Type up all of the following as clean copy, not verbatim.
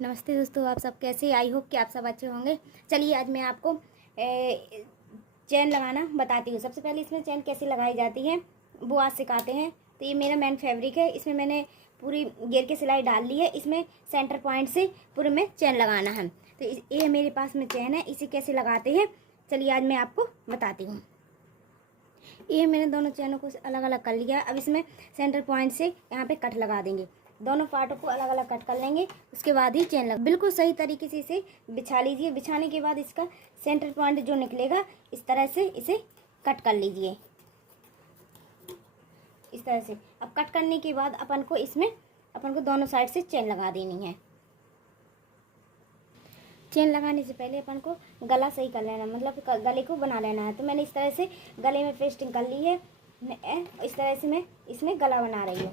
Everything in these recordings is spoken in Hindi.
नमस्ते दोस्तों, आप सब कैसे? आई होप कि आप सब अच्छे होंगे। चलिए आज मैं आपको चैन लगाना बताती हूँ। सबसे पहले इसमें चैन कैसे लगाई जाती है वो आज सिखाते हैं। तो ये मेरा मैन फैब्रिक है, इसमें मैंने पूरी घेर के सिलाई डाल ली है। इसमें सेंटर पॉइंट से पूरे में चैन लगाना है। तो ये मेरे पास में चैन है, इसे कैसे लगाते हैं चलिए आज मैं आपको बताती हूँ। ये मैंने दोनों चैनों को अलग अलग कर लिया। अब इसमें सेंटर पॉइंट से यहाँ पे कट लगा देंगे। दोनों पार्टों को अलग अलग कट कर लेंगे, उसके बाद ही चैन लगा। बिल्कुल सही तरीके से इसे बिछा लीजिए। बिछाने के बाद इसका सेंटर पॉइंट जो निकलेगा इस तरह से इसे कट कर लीजिए, इस तरह से। अब कट करने के बाद अपन को दोनों साइड से चैन लगा देनी है। चेन लगाने से पहले अपन को गला सही कर लेना, मतलब गले को बना लेना है। तो मैंने इस तरह से गले में पेस्टिंग कर ली है। इस तरह से मैं इसमें गला बना रही हूँ।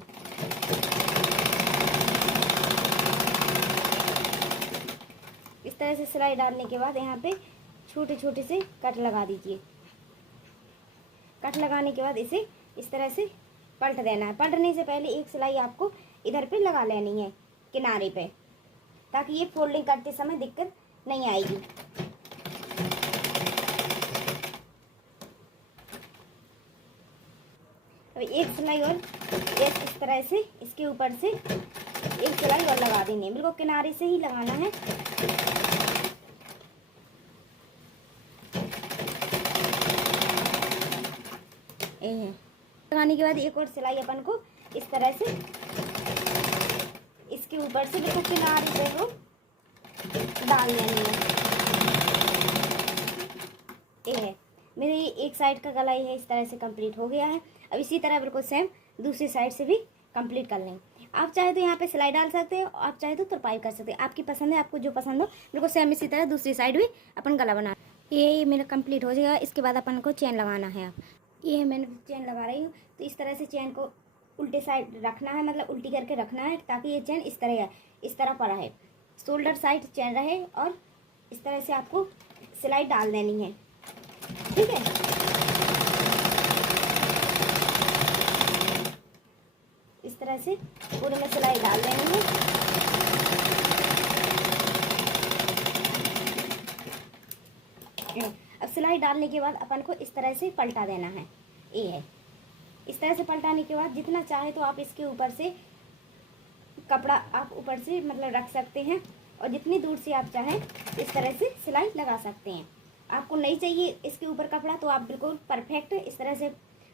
इस तरह से सिलाई डालने के बाद यहाँ पे छोटे छोटे से कट लगा दीजिए। कट लगाने के बाद इसे इस तरह से पलट देना है। पलटने से पहले एक सिलाई आपको इधर पे लगा लेनी है किनारे पे, ताकि ये फोल्डिंग करते समय दिक्कत नहीं आएगी। अब एक सिलाई और इस तरह से इसके ऊपर से एक सिलाई और लगा देंगे। बिल्कुल किनारे से ही लगाना है। लगाने के बाद एक और सिलाई अपन को इस तरह से इसके ऊपर से बिल्कुल किनारे पे वो डाल लेनी है। ये है मेरी एक साइड का गला है, इस तरह से कंप्लीट हो गया है। अब इसी तरह बिल्कुल सेम दूसरी साइड से भी कंप्लीट कर लेंगे। आप चाहे तो यहाँ पे सिलाई डाल सकते हो, आप चाहे तो तुरपाई कर सकते हो, आपकी पसंद है, आपको जो पसंद हो। बिल्कुल सेम इसी तरह दूसरी साइड भी अपन गला बना। ये मेरा कंप्लीट हो जाएगा। इसके बाद अपन को चैन लगाना है। आप ये है, मैंने चैन लगा रही हूँ। तो इस तरह से चैन को उल्टे साइड रखना है, मतलब उल्टी करके रखना है, ताकि ये चैन इस तरह पर रहे, शोल्डर साइड चैन रहे। और इस तरह से आपको सिलाई डाल देनी है, ठीक है। इस तरह से पूरे में सिलाई डाल देनी है। अब सिलाई डालने के बाद अपन को इस तरह से पलटा देना है। ये है, इस तरह से पलटाने के बाद जितना चाहे तो आप इसके ऊपर से कपड़ा आप ऊपर से मतलब रख सकते हैं, और जितनी दूर से आप चाहें इस तरह से सिलाई लगा सकते हैं। आपको नहीं चाहिए इसके ऊपर कपड़ा तो आप बिल्कुल परफेक्ट इस तरह से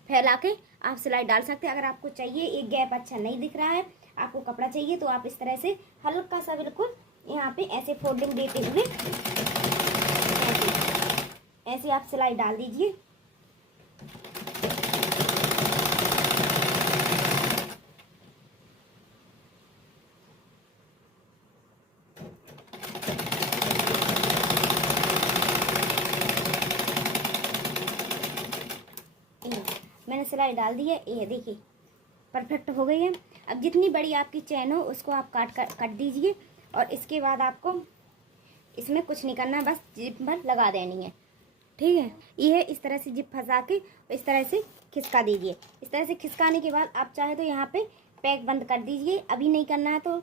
फैला के आप सिलाई डाल सकते हैं। अगर आपको चाहिए एक गैप अच्छा नहीं दिख रहा है, आपको कपड़ा चाहिए, तो आप इस तरह से हल्का सा बिल्कुल यहाँ पे ऐसे फोल्डिंग देते हुए ऐसे आप सिलाई डाल दीजिए। मैंने सिलाई डाल दी है, ये देखिए परफेक्ट हो गई है। अब जितनी बड़ी आपकी चैन हो उसको आप काट दीजिए। और इसके बाद आपको इसमें कुछ नहीं करना, बस जिप पर लगा देनी है, ठीक है। ये इस तरह से जिप फंसा के इस तरह से खिसका दीजिए। इस तरह से खिसकाने के बाद आप चाहे तो यहाँ पे पैक बंद कर दीजिए। अभी नहीं करना है तो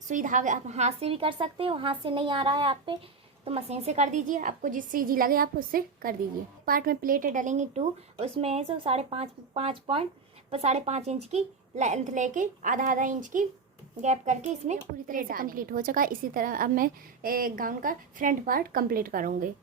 सुई धागे आप हाथ से भी कर सकते हो। हाथ से नहीं आ रहा है आप पे तो मशीन से कर दीजिए। आपको जिससे ईजी लगे आप उससे कर दीजिए। पार्ट में प्लेटें डलेंगी 2, उसमें है सो 5.5 इंच की लेंथ लेके आधा इंच की गैप करके इसमें पूरी तरह से कंप्लीट हो चुका है। इसी तरह अब मैं गाउन का फ्रंट पार्ट कंप्लीट करूँगी।